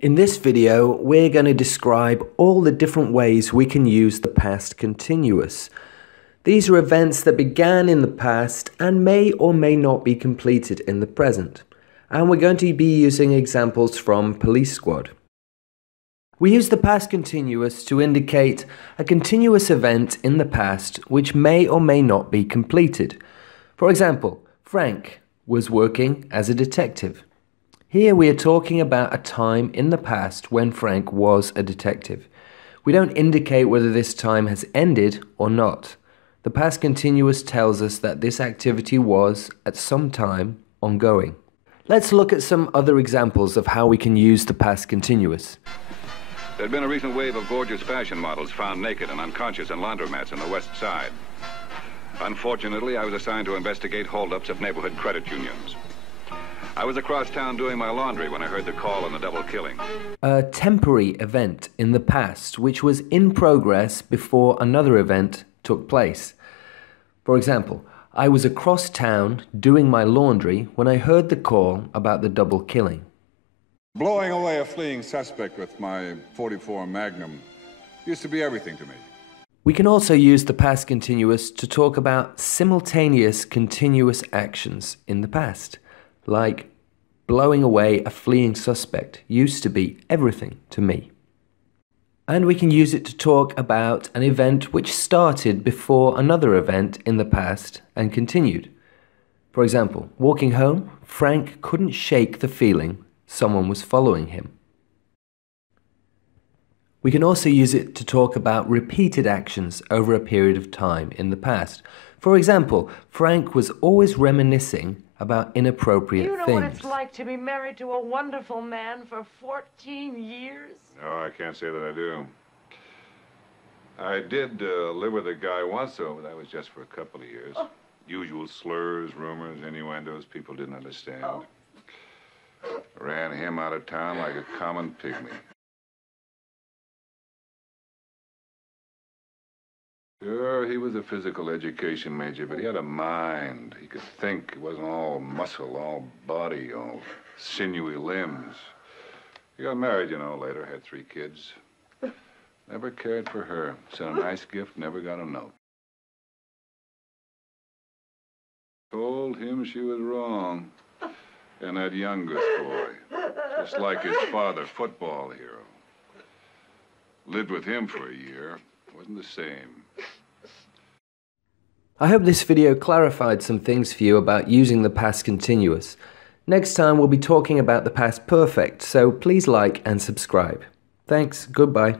In this video, we're going to describe all the different ways we can use the past continuous. These are events that began in the past and may or may not be completed in the present. And we're going to be using examples from Police Squad. We use the past continuous to indicate a continuous event in the past which may or may not be completed. For example, Frank was working as a detective. Here we are talking about a time in the past when Frank was a detective. We don't indicate whether this time has ended or not. The past continuous tells us that this activity was, at some time, ongoing. Let's look at some other examples of how we can use the past continuous. There had been a recent wave of gorgeous fashion models found naked and unconscious in laundromats on the West Side. Unfortunately, I was assigned to investigate holdups of neighborhood credit unions. I was across town doing my laundry when I heard the call on the double killing. A temporary event in the past which was in progress before another event took place. For example, I was across town doing my laundry when I heard the call about the double killing. Blowing away a fleeing suspect with my .44 Magnum used to be everything to me. We can also use the past continuous to talk about simultaneous continuous actions in the past. Like, blowing away a fleeing suspect used to be everything to me. And we can use it to talk about an event which started before another event in the past and continued. For example, walking home, Frank couldn't shake the feeling someone was following him. We can also use it to talk about repeated actions over a period of time in the past. For example, Frank was always reminiscing about inappropriate things. You know what it's like to be married to a wonderful man for 14 years? No, I can't say that I do. I did live with a guy once, though, but that was just for a couple of years. Oh. Usual slurs, rumors, innuendos people didn't understand. Oh. Ran him out of town like a common pygmy. Sure, he was a physical education major, but he had a mind. He could think. It wasn't all muscle, all body, all sinewy limbs. He got married, you know, later, had 3 kids. Never cared for her. Sent a nice gift, never got a note. Told him she was wrong. And that youngest boy, just like his father, football hero. Lived with him for a year. Wasn't the same. I hope this video clarified some things for you about using the past continuous. Next time we'll be talking about the past perfect, so please like and subscribe. Thanks, goodbye.